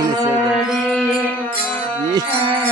শুনেছে কীর্তনটা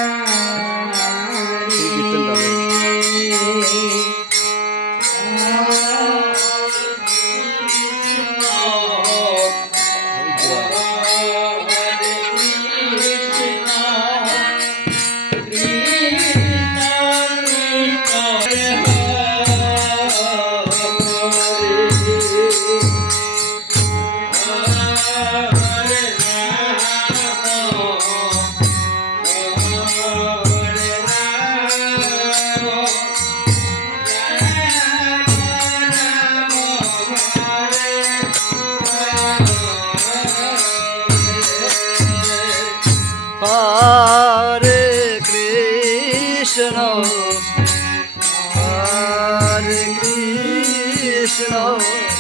হরে কৃষ্ণ হরে কৃষ্ণ হরি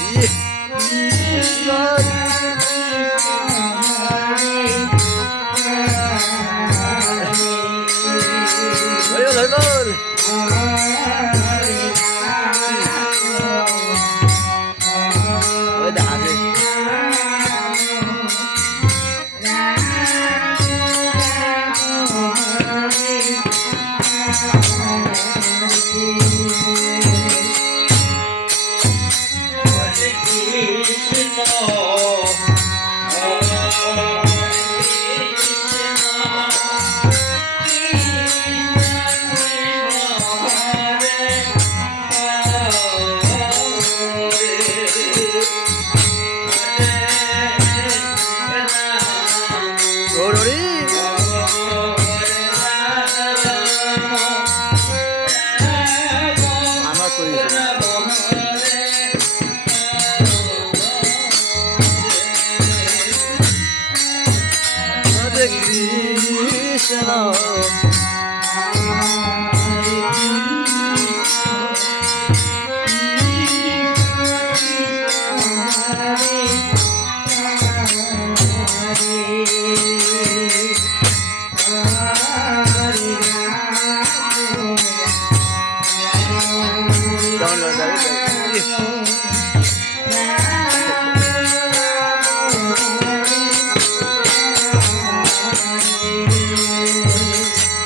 কৃষ্ণ কেমন লাগছে